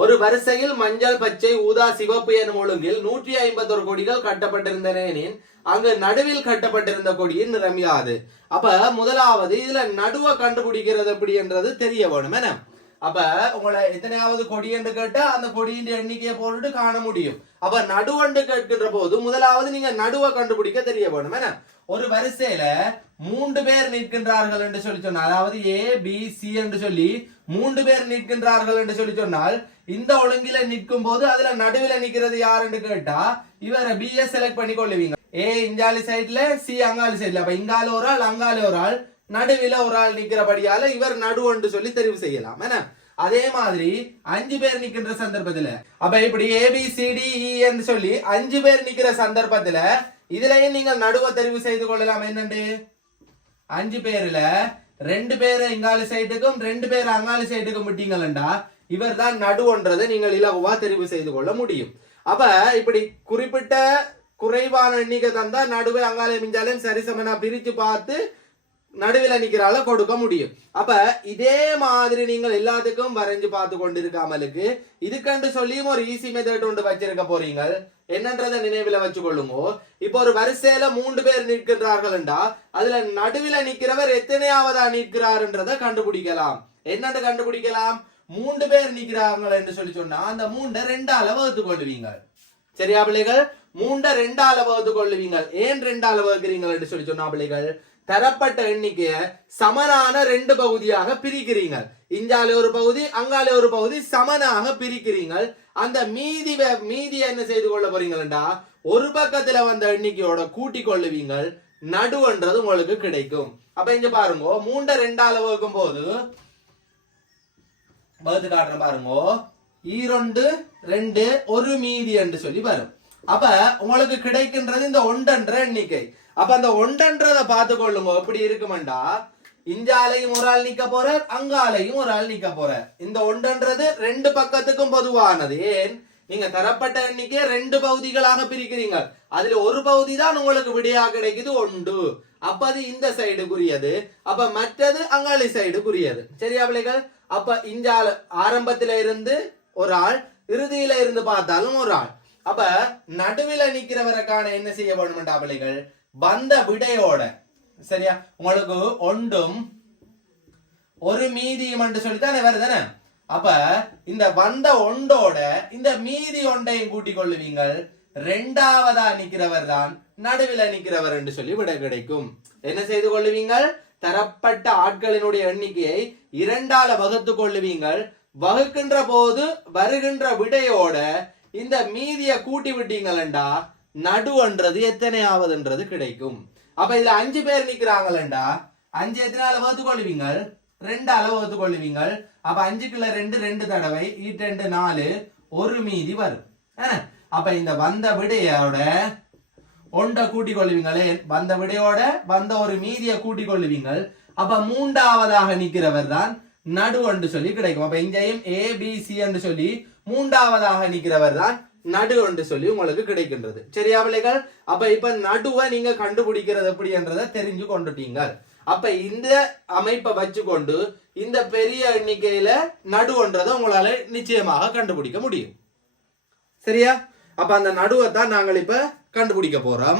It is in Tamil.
ஒரு வரிசையில் மஞ்சள் பச்சை ஊதா சிவப்பு எனும் ஒழுங்கில் 151 கொடிகள் கட்டப்பட்டிருந்தன எனின் அங்கு நடுவில் கட்டப்பட்டிருந்த கொடியின் நிறம் யாது? அப்ப முதலாவது இதுல நடுவை கண்டுபிடிக்கிறது எப்படி என்றது தெரிய வேணும் என்ன. அப்ப உங்களை எத்தனையாவது கொடி என்று கேட்டா அந்த கொடியின் எண்ணிக்கையை போட்டு காண முடியும். அப்ப நடுவண்டு கேட்கின்ற போது முதலாவது நீங்க நடுவை கண்டுபிடிக்க தெரிய வேணும் என்ன. ஒரு வரிசையில 3 பேர் நிற்கின்றார்கள் என்று சொல்லி சொன்னால், அதாவது ஏ பி சி என்று சொல்லி 3 பேர் நிற்கின்றார்கள் என்று சொல்லி சொன்னால், இந்த ஒழுங்கில நிற்கும் போது அதுல நடுவில் நிக்கிறது யார் என்று கேட்டா இவரை பி எஸ் செலக்ட் பண்ணி கொள்ளுவீங்க. ஏ இங்காலி சைட்ல சி அங்காலி சைட்ல. அப்ப இங்கால ஒரு ஆள் அங்கால ஒரு ஆள் நடுவில ஒரு ஆள் நிக்கிறபடியால இவர் நடுவண்டு சொல்லி தெரிவு செய்யலாம் என்ன. அதே மாதிரி 5 பேர் நிக்கின்ற சந்தர்ப்பத்துல அப்ப இப்படி ABCDE என்று சொல்லி 5 பேர் நிக்கிற சந்தர்ப்பத்துல இதுலயும் நீங்கள் நடுவை தெரிவு செய்து கொள்ளலாம். என்னண்டு 5 பேர்ல 2 பேர் இங்காலி சைட்டுக்கும் 2 பேர் அங்காலி சைட்டுக்கும் விட்டீங்களா இவர் தான் நடுவன்றதை நீங்கள் இலகுவா தெரிவு செய்து கொள்ள முடியும். அப்ப இப்படி குறிப்பிட்ட குறைவான எண்ணிக்கை தந்தா நடுவே அங்காலே மிஞ்சாலையும் சரிசமனா பிரிச்சு பார்த்து நடுவில் நிக்கிறால கொடுக்க முடியும். அப்ப இதே மாதிரி நீங்கள் எல்லாத்துக்கும் வரைஞ்சு பார்த்து கொண்டிருக்காமலுக்கு இதுக்கண்டு சொல்லியும் ஒரு ஈஸி மெத்தட் ஒன்று வச்சிருக்க போறீங்க. என்னன்றதை நினைவில் வச்சு கொள்ளுங்க. இப்போ ஒரு வரிசையில 3 பேர் நிற்கின்றார்கள் என்றா அதுல நடுவில் நிக்கிறவர் எத்தனையாவதா நிற்கிறார்ன்றதை கண்டுபிடிக்கலாம். என்னன்னு கண்டுபிடிக்கலாம்? 3 பேர் நிற்கிறாங்க என்று சொல்லி சொன்னா அந்த 3 2ஆல வகுத்து கொள்ளுவீங்க. சரியா பிள்ளைகள்? 3 2ஆல வகுத்து கொள்ளுவீங்க. ஏன் 2ஆல வகுக்கிறீங்க என்று சொல்லி சொன்னா பிள்ளைகள், தரப்பட்ட எண்ணிக்கைய சமனான 2 பகுதியாக பிரிக்கிறீங்க. இஞ்சாலே ஒரு பகுதி அங்காலே ஒரு பகுதி சமனாக பிரிக்கிறீங்க. அந்த மீதி என்ன செய்து கொள்ள போறீங்களா, ஒரு பக்கத்துல வந்த எண்ணிக்கையோட கூட்டி கொள்ளுவீங்க. நடுவன்றது உங்களுக்கு கிடைக்கும். அப்ப இங்க பாருங்க, 3 2ஆல வகுக்கும் போது வகுத்து காட்டுறேன் பாருங்க. 2 2 ஒரு மீதி என்று சொல்லி வரும். அப்ப உங்களுக்கு கிடைக்கின்றது இந்த 1 என்ற எண்ணிக்கை. அப்ப அந்த 1 என்றதை பார்த்து கொள்ளுங்க எப்படி இருக்குமெண்டா, இஞ்சாலையும் ஒரு ஆள் நிக்க போற அங்காலையும் ஒரு ஆள் நிக்க போற. இந்த 1 என்றது 2 பக்கத்துக்கும் பொதுவானது. ஏன்? நீங்க தரப்பட்ட எண்ணிக்கையை 2 பகுதிகளாக பிரிக்கிறீங்க. அதுல ஒரு பகுதி தான் உங்களுக்கு விடையா கிடைக்குது 1. அப்ப அது இந்த சைடுக்குரியது. அப்ப மற்றது அங்காளி சைடுக்குரியது. சரியா பிள்ளைகள்? அப்ப இஞ்சால ஆரம்பத்தில இருந்து ஒரு ஆள், இறுதியில இருந்து பார்த்தாலும் ஒரு ஆள். அப்ப நடுவில நிக்கிறவருக்கான என்ன செய்ய வேணும்டா பிள்ளைகள், வந்த விடையோட, சரியா, உங்களுக்கு 1ம் ஒரு மீதியும் என்று சொல்லித்தானே வருதானே. அப்ப இந்த வந்த 1ஓட இந்த மீதி 1ஐயும் கூட்டிக் கொள்ளுவீங்க. 2ஆவதா நிக்கிறவர் தான் நடுவில நிக்கிறவர் என்று சொல்லி விடை கிடைக்கும். என்ன செய்து கொள்ளுவீங்க? தரப்பட்ட ஆட்களினுடைய எண்ணிக்கையை 2ஆல வகுத்து கொள்ளுவீங்க. வகுக்கின்ற போது வருகின்ற விடையோட இந்த மீதியை கூட்டி விட்டீங்களா நடுவன்றது எத்தனையாவதுன்றது கிடைக்கும். அப்ப இதுல 5 பேர் நிக்கிறாங்களா, 5 எத்தனால வகுத்து கொள்ளுவீங்க? 2ஆல வகுத்து கொள்ளுவீங்க. அப்ப 5க்குள்ள 2 2 தடவை 2 4 ஒரு மீதி வரும். அப்ப இந்த வந்த விடையோட 1 கூட்டி கொள்ளுவீங்களே, வந்த விடையோட வந்த ஒரு மீதியை கூட்டி கொள்ளுவீங்க. அப்ப 3ஆவதாக நிக்கிறவர் தான் நடுவன்று சொல்லி கிடைக்கும். அப்ப இங்கேயும் ABC என்று சொல்லி 3ஆவதாக நிக்கிறவர் தான் நடு என்று சொல்லி உங்களுக்கு கிடைக்கின்றது. சரியா பிள்ளைகள்? அப்ப இப்ப நடுவை நீங்க கண்டுபிடிக்கிறது எப்படி என்றதை தெரிஞ்சு கொண்டுட்டீங்க. அப்ப இந்த அமைப்பை வச்சுக்கொண்டு இந்த பெரிய எண்ணிக்கையில நடுவன்றதை உங்களால நிச்சயமாக கண்டுபிடிக்க முடியும். சரியா? அப்ப அந்த நடுவை தான் நாங்கள் இப்ப கண்டுபிடிக்க போறோம்.